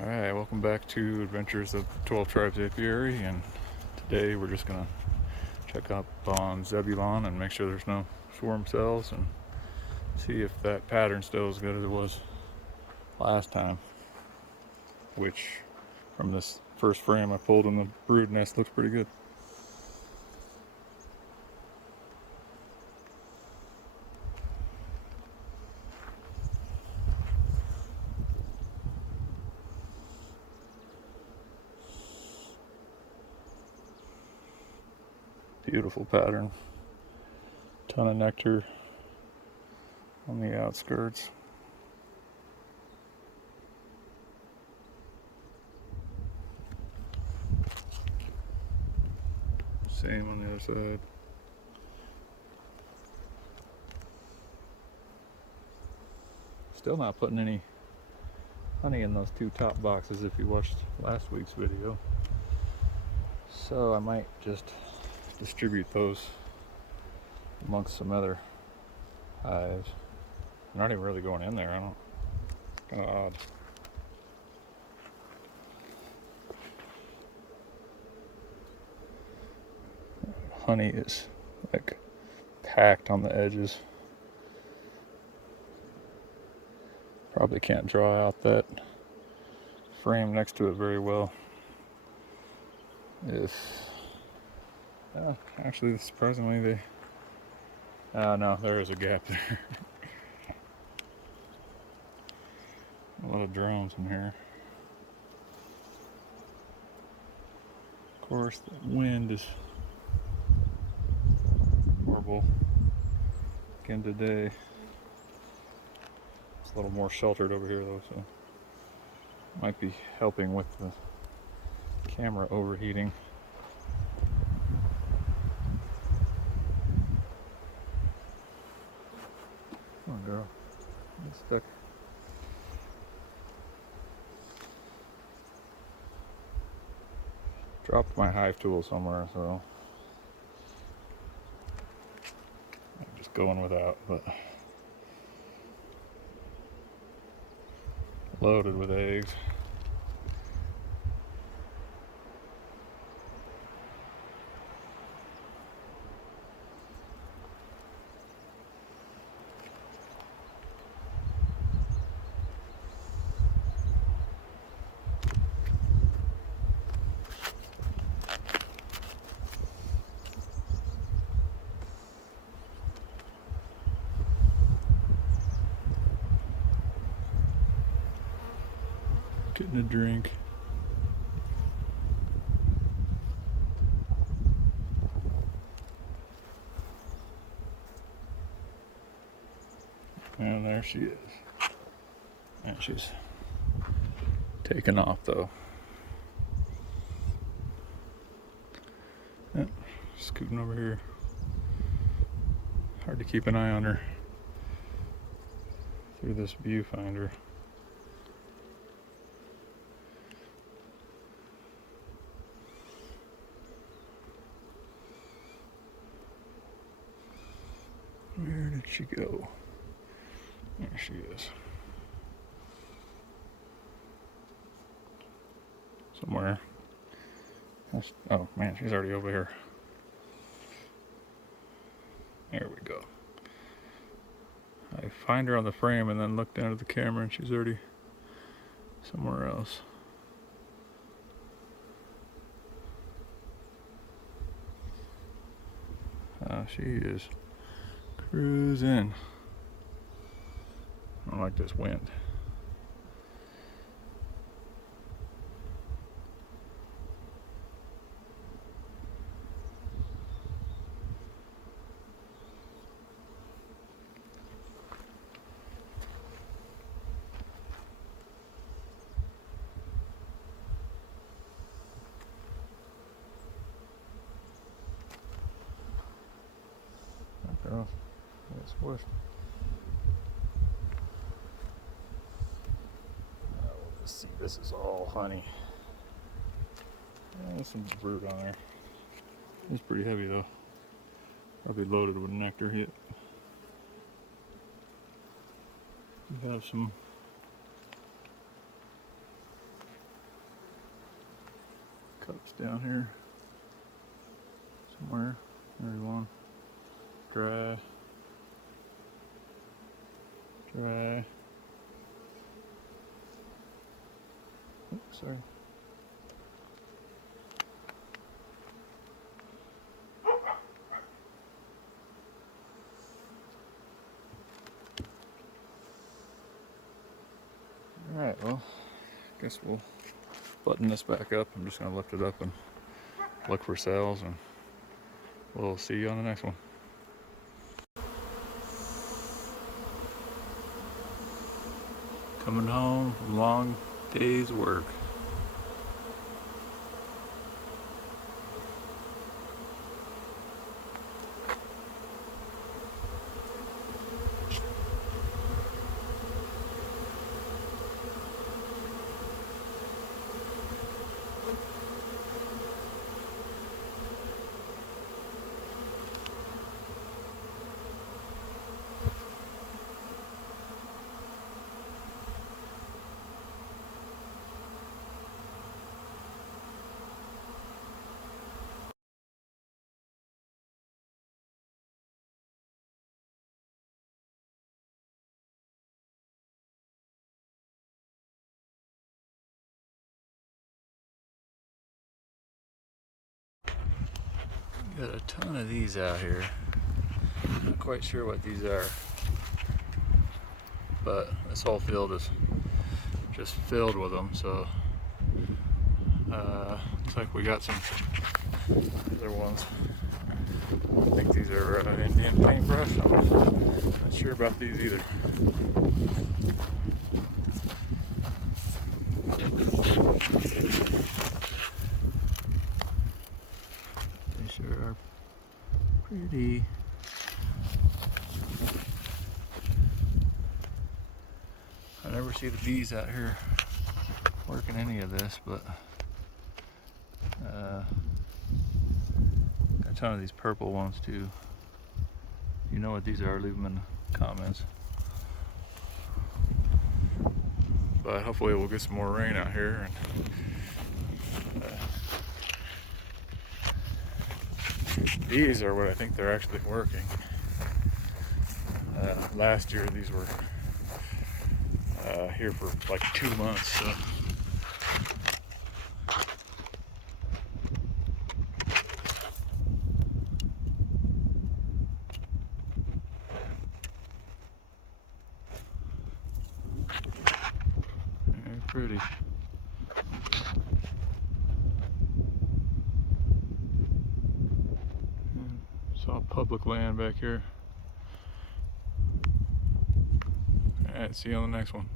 Alright, welcome back to Adventures of 12 Tribes Apiary, and today we're just gonna check up on Zebulun and make sure there's no swarm cells and see if that pattern's still as good as it was last time, which from this first frame I pulled in the brood nest looks pretty good. Beautiful pattern. Ton of nectar on the outskirts. Same on the other side. Still not putting any honey in those two top boxes if you watched last week's video. So I might just distribute those amongst some other hives. They're not even really going in there. I don't. Kind of odd. Honey is like packed on the edges. Probably can't draw out that frame next to it very well. Actually, surprisingly, no, there is a gap there. A lot of drones in here. Of course, the wind is horrible again today. It's a little more sheltered over here though, so might be helping with the camera overheating. Come on, girl. Get stuck. Dropped my hive tool somewhere, so I'm just going without, but loaded with eggs. Getting a drink. And there she is. And she's taken off though. Yep, scooting over here. Hard to keep an eye on her through this viewfinder. Where did she go? There she is. Somewhere. Oh man, she's already over here. There we go. I find her on the frame and then look down at the camera and she's already somewhere else. She is cruising. I don't like this wind. Girl, it's squished. Let's see, this is all honey. There's some brood on there. It's pretty heavy though. Probably loaded with nectar hit. We have some Cups down here somewhere. There's one. Dry. Dry. Oops, sorry. Alright, well, I guess we'll button this back up. I'm just going to lift it up and look for cells, and we'll see you on the next one. Coming home from a long day's work. Got a ton of these out here. Not quite sure what these are, but this whole field is just filled with them. So looks like we got some other ones. I think these are Indian paintbrush. I'm not sure about these either. They sure are pretty. I never see the bees out here working any of this, but got a ton of these purple ones too. If you know what these are, leave them in the comments. But hopefully we'll get some more rain out here. And these are what I think they're actually working. Last year these were here for like 2 months. So. Very pretty. It's all public land back here. Alright, see you on the next one.